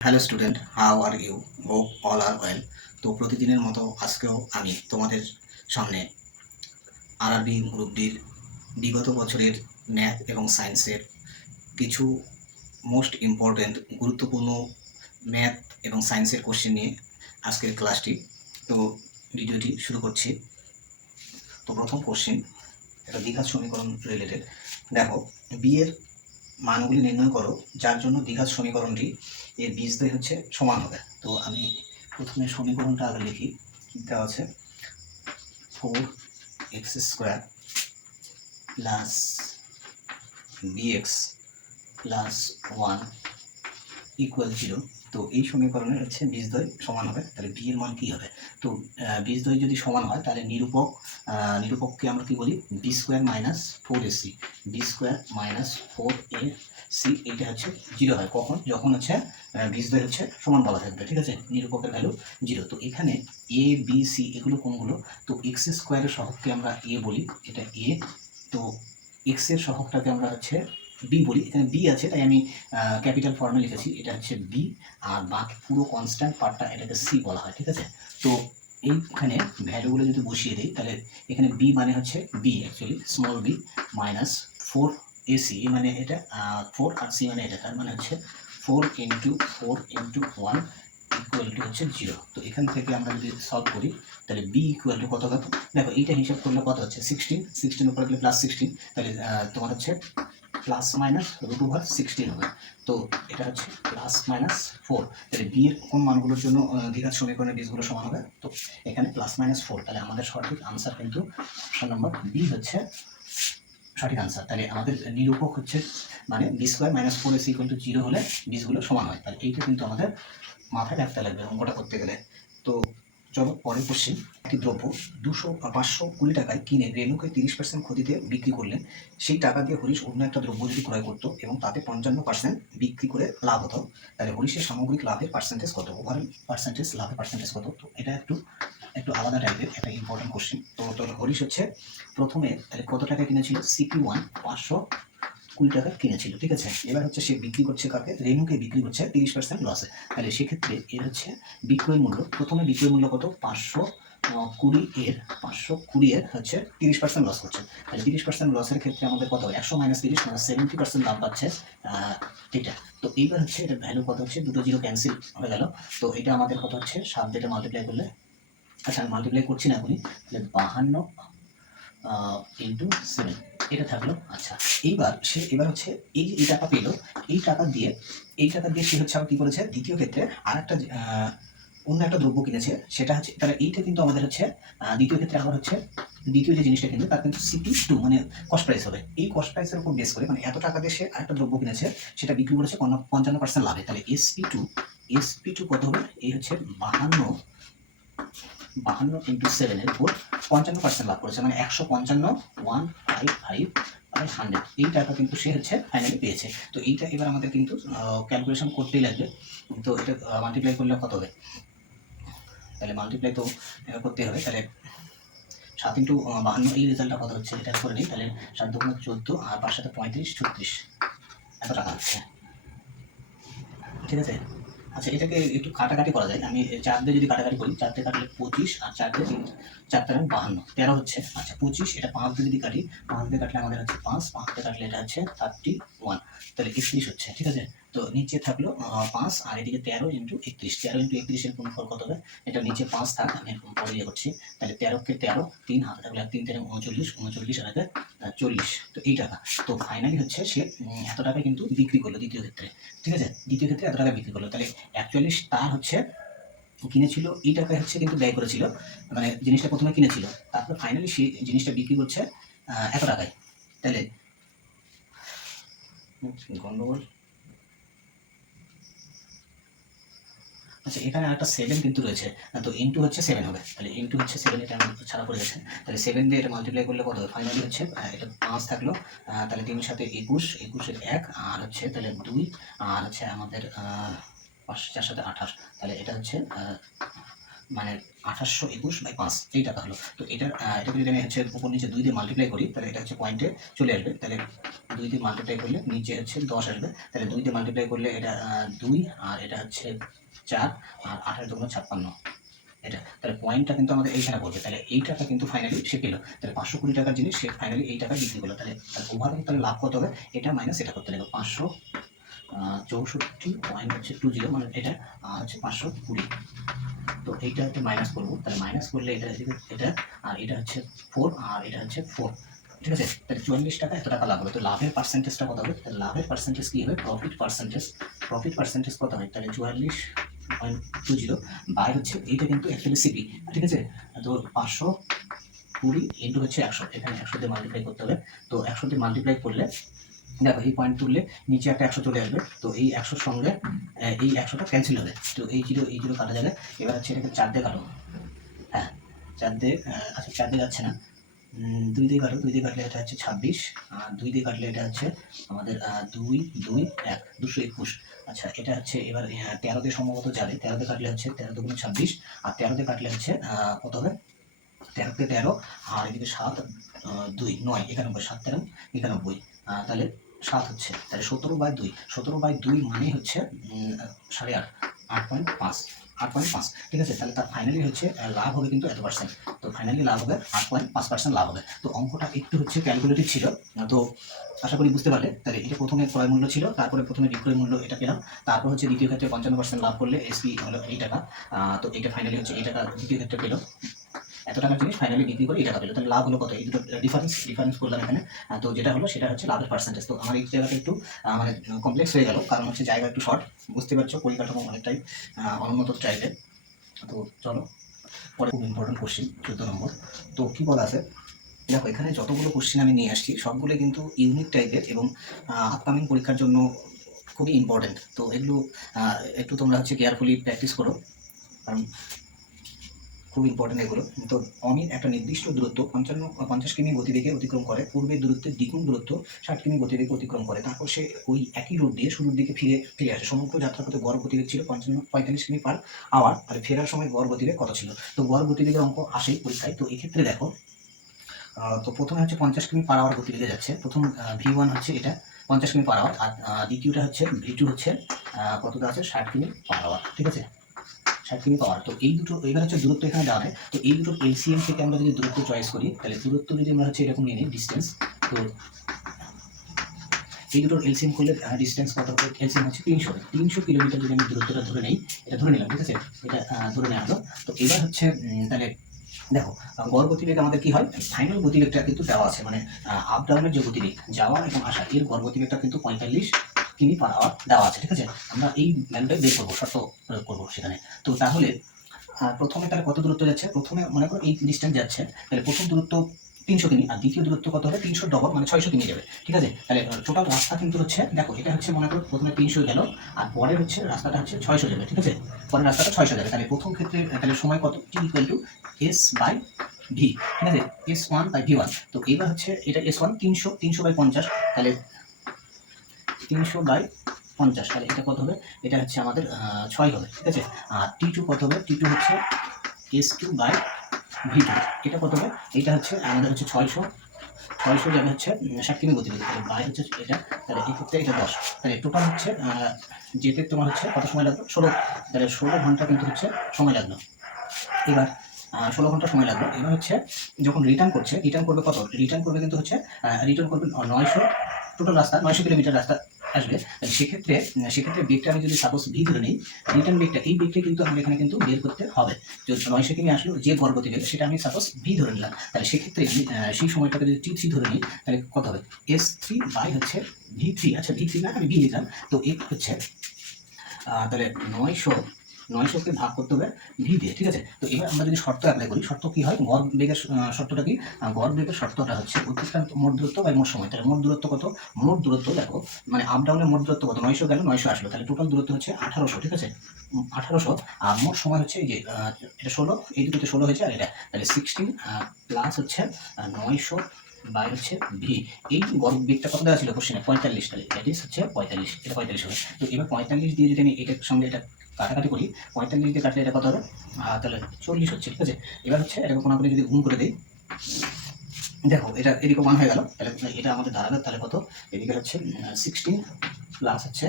Hello student, how are you? Hope all are well. তো প্রতিদিনের মতো আজকেও আমি তোমাদের সামনে আরআরবি গ্রুপ ডির বিগত বছরের ম্যাথ এবং সায়েন্সের কিছু মোস্ট ইম্পর্ট্যান্ট গুরুত্বপূর্ণ ম্যাথ এবং সায়েন্সের কোশ্চেন নিয়ে আজকের ক্লাসটি। তো ভিডিওটি শুরু করছি। তো প্রথম কোশ্চেন, এটা দ্বিঘাত সমীকরণ রিলেটেড। দেখো, বি এর মানগুলি নির্ণয় করো যার জন্য দ্বিঘাত সমীকরণটি এর বীজদ্বয় হচ্ছে সমান হবে। তো আমি প্রথমে সমীকরণটা আগে লিখি। দেওয়া আছে 4x² plus bx plus 1 equal 0। তো এই সমীকরণের হচ্ছে বীজদ্বয় সমান হবে, তাহলে বি এর মান কি হবে? তো বীজদ্বয় যদি সমান হয় তাহলে নিরূপককে আমরা কি বলি? b² minus 4ac, b² minus 4ac, এটা হচ্ছে 0 হয় কখন? যখন হচ্ছে বীজদ্বয় হচ্ছে সমান বলা থাকবে, ঠিক আছে? নিরূপকের ভ্যালু 0। তো এখানে a b c এগুলো কোনগুলো? তো x² এর সহগকে আমরা a বলি, এটা a। তো x এর সহগটাকে আমরা হচ্ছে বি বলি, এখানে বি আছে তাই আমি ক্যাপিটাল ফর্মে লিখেছি, এটা হচ্ছে বি। আর বাকি পুরো কনস্ট্যান্ট পার্টটা এটাকে সি বলা হয়, ঠিক আছে? তো এইখানে ভ্যালুগুলো যদি বসিয়ে দিই তাহলে এখানে বি মানে হচ্ছে B, actually small B minus 4ac, মানে এটা 4, আর সি মানে এটা, তার মানে হচ্ছে 4 × 4 × 1 ইকুয়াল টু হচ্ছে 0। তো এখান থেকে আমরা যদি সলভ করি তাহলে বি ইকুয়াল টু কত হবে? দেখো এইটা হিসাব করলে কত হচ্ছে? 16 উপরে গেলে +16, তাহলে তোমার হচ্ছে প্লাস মাইনাস √16 হবে। তো এটা হচ্ছে +−4। তাহলে বি এর কোন মানগুলোর জন্য দ্বিঘাত সমীকরণের বীজগুলো সমান হবে? তো এখানে +−4, তাহলে আমাদের সঠিক আনসার কিন্তু অপশন নম্বর বি হচ্ছে সঠিক আনসার। তাহলে আমাদের নিরূপক হচ্ছে মানে b² - 4ac = 0 হলে বীজগুলো সমান হয়। তাহলে এইটা কিন্তু আমাদের মাথায় রাখতে লাগবে অঙ্কটা করতে গেলে। তো চলো পরের কোশ্চেন। একটি দ্রব্য 520 টাকায় কিনে রেণুকে 30% ক্ষতিতে বিক্রি করলেন। সেই টাকা দিয়ে হরিশ অন্য একটা দ্রব্য যদি ক্রয় করতো এবং তাতে 55% বিক্রি করে লাভ হতো, তাহলে হরিশের সামগ্রিক লাভের পার্সেন্টেজ কত? ওভারঅল পার্সেন্টেজ, লাভের পার্সেন্টেজ কত? তো এটা একটু আলাদা টাইপের একটা ইম্পর্টেন্ট কোশ্চেন। তো হরিশ হচ্ছে প্রথমে তাহলে কত টাকা কিনেছিল? CP1 520 টাকা কিনেছিল, ঠিক আছে? এবার হচ্ছে সে বিক্রি করছে কাকে? রেণুকে বিক্রি করছে 30% লসে। তাহলে সেক্ষেত্রে এর হচ্ছে বিক্রয় মূল্য, প্রথমে বিক্রয় মূল্য কত? 520 এর হচ্ছে 30% লস করছে। তাহলে 30% লসের ক্ষেত্রে আমাদের কত হবে? 100 - 30 মানে 70% লাভ পাচ্ছে এটা। তো এইবার হচ্ছে এটার ভ্যালু কত হচ্ছে? দুটো জিরো ক্যান্সেল হয়ে গেল। তো এটা আমাদের কত হচ্ছে? 7 দিয়ে মাল্টিপ্লাই করলে, আচ্ছা আমি মাল্টিপ্লাই করছি না এখনই, তাহলে 52 × 7 এটা থাকলো। আচ্ছা এবার হচ্ছে এই টাকা পেলো, এই টাকা দিয়ে সে হচ্ছে আবার কি করেছে? দ্বিতীয় ক্ষেত্রে আর একটা অন্য একটা দ্রব্য কিনেছে, সেটা হচ্ছে, তাহলে এইটা কিন্তু আমাদের হচ্ছে দ্বিতীয় ক্ষেত্রে আবার হচ্ছে দ্বিতীয় যে জিনিসটা কিনবে তার কিন্তু CP2 মানে কস্ট প্রাইস হবে। এই কস্ট প্রাইসের উপর বেস করে, মানে এত টাকা দিয়ে সে আরেকটা দ্রব্য কিনেছে, সেটা বিক্রি করেছে 55% লাভে। তাহলে SP2 কত হবে? এই হচ্ছে 52 × 7 এর উপর 55% লাভ করেছে, মানে 155 155/100 এই টাকা কিন্তু সে হচ্ছে ফাইনালি পেয়েছে। তো এইটা এবার আমাদের কিন্তু ক্যালকুলেশন করতেই লাগবে। তো এটা মাল্টিপ্লাই করলে কত হবে? তাহলে মাল্টিপ্লাই তো করতে হবে। তাহলে 7 × 52, এই রেজাল্টটা কত হচ্ছে এটা করে নিই। তাহলে 7 × 2 = 14 আর 5 × 7 = 35 36 এত টাকা হচ্ছে, ঠিক আছে? আচ্ছা এটাকে একটু কাটাকাটি করা যায়। আমি 4 দিয়ে যদি কাটাকাটি করি, 4 দিয়ে কাটলে 25 আর 4 দিয়ে 4 × 52 13 হচ্ছে। আচ্ছা 25, এটা 5 দিয়ে যদি কাটি, 5 দিয়ে কাটলে আমাদের হচ্ছে 5 দিয়ে কাটলে এটা হচ্ছে 31, তাহলে 31 হচ্ছে, ঠিক আছে? তো নিচে থাকলো 5 আর এদিকে 13 × 31, 13 × 31 এর গুণফল কত হবে? এটা নিচে 5 থাক, আমি এরকম পরে ইয়ে করছি। তাহলে 13 কে 13, 3 হাতে থাকলে 3 × 3 = 39, 39 আর 40। তো এই টাকা, তো ফাইনালি হচ্ছে সে এত টাকা কিন্তু বিক্রি করলো দ্বিতীয় ক্ষেত্রে, ঠিক আছে? দ্বিতীয় ক্ষেত্রে এত টাকা বিক্রি করলো। তাহলে অ্যাকচুয়ালি তার হচ্ছে কিনেছিল এই টাকায় হচ্ছে কিন্তু ব্যয় করেছিল, মানে জিনিসটা প্রথমে কিনেছিল, তারপর ফাইনালি সে জিনিসটা বিক্রি করছে এত টাকায়। তাহলে গন্ডগোল। আচ্ছা এখানে একটা 7 কিন্তু রয়েছে, তো ইনটু হচ্ছে 7 হবে। তাহলে ইনটু হচ্ছে 7, এটা আমি ছাড়া পড়ে গেছে। তাহলে 7 দিয়ে এটা মাল্টিপ্লাই করলে কত হবে? ফাইনালি হচ্ছে এটা 5 থাকলো, তাহলে 3 এর সাথে 21, 21 এর 1 আর হচ্ছে তাহলে 2 আর হচ্ছে আমাদের 5 4 সাথে 28, তাহলে এটা হচ্ছে মানে 2821/5 এই টাকা হলো। তো এটাকে যদি আমি হচ্ছে উপর নিচে 2 দিয়ে মাল্টিপ্লাই করি তাহলে এটা হচ্ছে পয়েন্টে চলে আসবে। তাহলে 2 দিয়ে মাল্টিপ্লাই করলে নিচে হচ্ছে 10 আসবে। তাহলে 2 দিয়ে মাল্টিপ্লাই করলে এটা 2 আর এটা হচ্ছে 4 আর 8 2 56 এটা। তাহলে পয়েন্টটা কিন্তু আমাদের এইখানে পড়বে। তাহলে এই টাকা কিন্তু ফাইনালি সে পেলো। তাহলে 520 টাকার জিনিস সে ফাইনালি এই টাকা বিক্রি করলো। তাহলে ওভারঅল তাহলে লাভ কত হবে? এটা মাইনাস এটা করতে লাগবে 564.20 মানে এটা হচ্ছে 520। তো এইটা হচ্ছে মাইনাস করবো। তাহলে মাইনাস করলে এটা এটা আর এটা হচ্ছে 4 আর এটা হচ্ছে 4, ঠিক আছে? তাহলে 44 টাকা এত টাকা লাভ হবে। তো লাভের পার্সেন্টেজটা কত হবে? তাহলে লাভের পার্সেন্টেজ কি হবে? প্রফিট পার্সেন্টেজ কত হয়? তাহলে 44.20 বাই হচ্ছে এইটা কিন্তু অ্যাকচুয়ালি সিপি, ঠিক আছে? তো 520 ইন্টু হচ্ছে 100, এখানে 100 দিয়ে মাল্টিপ্লাই করতে হবে। তো 100 দিয়ে মাল্টিপ্লাই করলে দেখো এই পয়েন্ট তুললে নিচে একটা 100 চলে আসবে। তো এই 100-র সঙ্গে এই 100টা ক্যান্সেল হবে। তো এই জিরো কাটা যাবে। এবার হচ্ছে এটাকে 4 দিয়ে কাটো। হ্যাঁ 4 দিয়ে, আচ্ছা 4 দিয়ে যাচ্ছে না, 2 দিয়ে কাটো। 2 দিয়ে কাটলে এটা হচ্ছে 26 আর 2 দিয়ে কাটলে এটা হচ্ছে আমাদের 2 2 1 221। আচ্ছা এটা হচ্ছে এবার 13 দিয়ে সম্ভবত যাবে। 13 দিয়ে কাটলে হচ্ছে 13 2 26 আর 13 দিয়ে কাটলে হচ্ছে কত হবে? 13 কে 13 আর এদিকে 7 2 9 91, 7 13 91। তাহলে 7 হচ্ছে, তাহলে 17/2, 17/2 মানে হচ্ছে 8.5, 8.5, 8.5, ঠিক আছে? তাহলে তার ফাইনালি হচ্ছে লাভ হবে কিন্তু এত পার্সেন্ট। তো ফাইনালি লাভ হবে 8.5% লাভ হবে। তো অঙ্কটা একটু হচ্ছে ক্যালকুলেটিভ ছিল। তো আশা করি বুঝতে পারলে। তাহলে এটা প্রথমে ক্রয় মূল্য ছিল, তারপরে প্রথমে বিক্রয় মূল্য এটা পেলাম, তারপর হচ্ছে দ্বিতীয় ক্ষেত্রে 55% লাভ করলে এসপি হলো এই টাকা। তো এটা ফাইনালি হচ্ছে এই টাকা দ্বিতীয় ক্ষেত্রে পেলো। এত টাকার জিনিস ফাইনালি বিক্রি করে এই টাকা পেলো। তাহলে লাভ হলো কত? এই দুটো ডিফারেন্স করলাম এখানে। তো যেটা হলো সেটা হচ্ছে লাভের পার্সেন্টেজ। তো আমার এই জায়গাটা একটু মানে কমপ্লেক্স হয়ে গেল, কারণ হচ্ছে জায়গা একটু শর্ট, বুঝতে পারছো পরিকাঠামো অনেকটাই অনুন্নত টাইপের। তো চলো পরে খুব ইম্পর্টেন্ট কোশ্চেন 14 নম্বর। তো কী বলা আছে দেখো, এখানে যতগুলো কোশ্চেন আমি নিয়ে আসছি সবগুলো কিন্তু ইউনিক টাইপের এবং আপকামিং পরীক্ষার জন্য খুবই ইম্পর্টেন্ট। তো এগুলো একটু তোমরা হচ্ছে কেয়ারফুলি প্র্যাকটিস করো, কারণ খুব ইম্পর্টেন্ট এগুলো। তো অমির একটা নির্দিষ্ট দূরত্ব 50 কিমি গতিবেগে অতিক্রম করে, পূর্বের দূরত্বের দ্বিগুণ দূরত্ব 60 কিমি গতিবেগে অতিক্রম করে। তারপর সে ওই একই রুট দিয়ে শুরুর দিকে ফিরে আসে। সমগ্র যাত্রাপথে গড় গতিবেগ ছিল 45 কিমি পার আওয়ার। তাহলে ফেরার সময় গড় গতিবেগ কত ছিল? তো গড় গতিবেগের অঙ্ক আসেই পরীক্ষায়। তো এক্ষেত্রে দেখো, তো প্রথমে হচ্ছে 50 কিমি পার আওয়ার গতিবেগে যাচ্ছে। প্রথম V1 হচ্ছে এটা 50 কিমি পার আওয়ার, আর দ্বিতীয়টা হচ্ছে V2 হচ্ছে কতটা আছে? 60 কিমি পার আওয়ার, ঠিক আছে? 60 কিমি পাওয়ার। তো এই দুটো এবার হচ্ছে দূরত্ব এখানে দেওয়া নেই। তো এই দুটোর এলসিএম থেকে আমরা যদি দূরত্ব চয়েস করি, তাহলে দূরত্ব যদি আমরা হচ্ছে এরকম নিয়ে নিই ডিস্টেন্স, তো এই দুটোর এলসিএম করলে ডিস্টেন্স কত হবে? এলসিএম হচ্ছে 300 কিলোমিটার যদি আমি দূরত্বটা ধরে নিই, এটা ধরে নিলাম, ঠিক আছে? এটা ধরে নেওয়া হলো। তো এবার হচ্ছে তাহলে দেখো গড় গতিবেগ আমাদের কি হয়? ফাইনাল গতিবেগটা কিন্তু দেওয়া আছে, মানে আপ ডাউনের যে গতিবেগ যাওয়া এবং আসা এর গড় গতিবেগটা কিন্তু 45 কিমি পার আওয়ার দেওয়া আছে, ঠিক আছে? আমরা এই ভ্যালুটাই বের করবো, শর্ত প্রয়োগ করবো সেখানে। তো তাহলে প্রথমে তাহলে কত দূরত্ব যাচ্ছে? প্রথমে মনে করো এই ডিস্টেন্স যাচ্ছে, তাহলে প্রথম দূরত্ব 300 কিমি আর দ্বিতীয় দূরত্ব কত হবে? 300 ডবল মানে 600 কিমি যাবে, ঠিক আছে? তাহলে টোটাল রাস্তা কিন্তু হচ্ছে দেখো এটা হচ্ছে মনে করো প্রথমে 300 গেল আর পরে হচ্ছে রাস্তাটা হচ্ছে 600 যাবে, ঠিক আছে? পরের রাস্তাটা 600 যাবে। তাহলে প্রথম ক্ষেত্রে তাহলে সময় কত? T ইকুয়াল টু S/V, ঠিক আছে? S1/V1। তো এবার হচ্ছে এটা S1 300/50, তাহলে 300/50, তাহলে এটা কত হবে? এটা হচ্ছে আমাদের 6 হবে, ঠিক আছে? আর T2 কত হবে? T2 হচ্ছে S2/V2, এটা কত হবে? এটা হচ্ছে আমাদের হচ্ছে 600 যাবে হচ্ছে 60 কিমি গতিবেগে, তাহলে বাই হচ্ছে এটা, তাহলে এই ক্ষেত্রে এটা 10। তাহলে টোটাল হচ্ছে যেতে তোমার হচ্ছে কত সময় লাগলো? 16, তাহলে 16 ঘন্টা কিন্তু হচ্ছে সময় লাগলো। এবার 16 ঘন্টা সময় লাগলো। এবার হচ্ছে যখন রিটার্ন করবে কত? রিটার্ন করবে কিন্তু হচ্ছে রিটার্ন করবে 900, টোটাল রাস্তা 900 কিলোমিটার রাস্তা আসবে। সেক্ষেত্রে বেগটা আমি যদি সাপোজ ভি ধরে নিই, রিটার্ন বেগটা এই বেগটা কিন্তু আমার এখানে কিন্তু বের করতে হবে। তো 900 কিমি আসলো যে গড় গতিবেগ সেটা আমি সাপোজ ভি ধরে নিলাম। তাহলে সেক্ষেত্রে সেই সময়টাকে যদি T3 ধরে নিই, তাহলে কত হবে? S3 বাই হচ্ছে V3। আচ্ছা V3 না, আমি ভি নিলাম। তো এই হচ্ছে তাহলে 900কে ভাগ করতে হবে ভি দিয়ে, ঠিক আছে? তো এবার আমরা যদি শর্ত অ্যাপ্লাই করি, শর্ত কি হয়? গড় বেগের শর্তটা কি? গড় বেগের শর্তটা হচ্ছে অতিক্রান্ত মোট দূরত্ব বাই মোট সময়। তাহলে মোট দূরত্ব কত? মোট দূরত্ব দেখো, মানে আপ ডাউনের মোট দূরত্ব কত? 900 গেল 900 আসলো, তাহলে টোটাল দূরত্ব হচ্ছে 1800, ঠিক আছে? 1800 আর মোট সময় হচ্ছে এই যে এটা 16, এই দুটোতে 16 হয়েছে আর এটা, তাহলে 16 প্লাস হচ্ছে 900 বাই হচ্ছে ভি। এই গড় বেগটা কত দেওয়া ছিল কোশ্চেনে? 45, তাহলে দ্যাট ইজ হচ্ছে 45, এটা 45 হবে। তো এবার 45 দিয়ে যদি আমি এটার সঙ্গে এটা কাটাকাটি করি, 45 দিয়ে কাটলে এটা কত হবে, তাহলে 40 হচ্ছে, ঠিক আছে। এবার হচ্ছে এটাকে কোন করে যদি গুণ করে দিই, দেখো এটা এদিকে 1 হয়ে গেল, তাহলে এটা আমাদের দাঁড়াবে তাহলে কত, এদিকে হচ্ছে 16 প্লাস হচ্ছে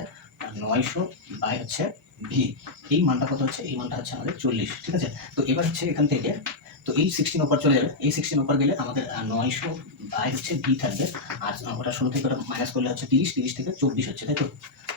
900 বাই হচ্ছে ভি, এই মানটা কত হচ্ছে, এই মানটা হচ্ছে আমাদের 40, ঠিক আছে। তো এবার হচ্ছে এখান থেকে, তো এই 16 ওপর চলে যাবে, এই 16 ওপর গেলে আমাদের 900 বাই হচ্ছে ভি থাকবে, আর ওটা 16 থেকে ওটা মাইনাস করলে হচ্ছে 30 থেকে 24 হচ্ছে, তাই তো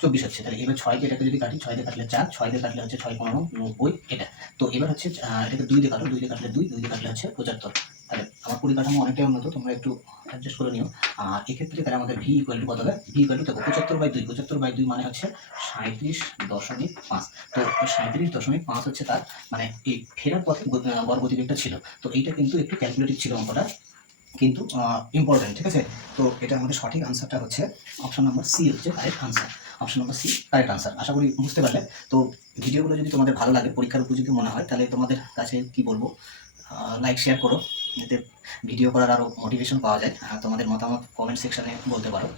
24 হচ্ছে। তাহলে এবার 6 দিয়ে এটাকে যদি কাটি, 6 দিয়ে কাটলে 4, 6 দিয়ে কাটলে হচ্ছে 6 15 90 এটা। তো এবার হচ্ছে এটাকে 2 দিয়ে কাটো, 2 দিয়ে কাটলে 2, 2 দিয়ে কাটলে হচ্ছে 75। তাহলে আমার পরিকাঠামো অনেকটাই উন্নত, তোমরা একটু অ্যাডজাস্ট করে নিও। আর এক্ষেত্রে তাহলে আমাদের ভি ইকুয়াল টু কত হবে, ভি ইকুয়াল টু দেখো 75/2, 75/2 মানে হচ্ছে 37.5। তো 37.5 হচ্ছে তার মানে এই ফেরার পথে গড় গতিবেগটা ছিল। তো এইটা কিন্তু একটু ক্যালকুলেটিভ ছিল অঙ্কটা, কিন্তু ইম্পর্টেন্ট, ঠিক আছে। তো এটা আমাদের সঠিক আনসারটা হচ্ছে অপশন নাম্বার সি হচ্ছে correct answer, option number C correct answer. আশা করি বুঝতে পারলে। তো ভিডিওগুলো যদি তোমাদের ভালো লাগে, পরীক্ষার উপযোগী মনে হয়, তাহলে তোমাদের কাছে কি বলবো, লাইক শেয়ার করো, এতে ভিডিও করার আরও মোটিভেশন পাওয়া যায়। তোমাদের মতামত কমেন্ট সেকশনে বলতে পারো।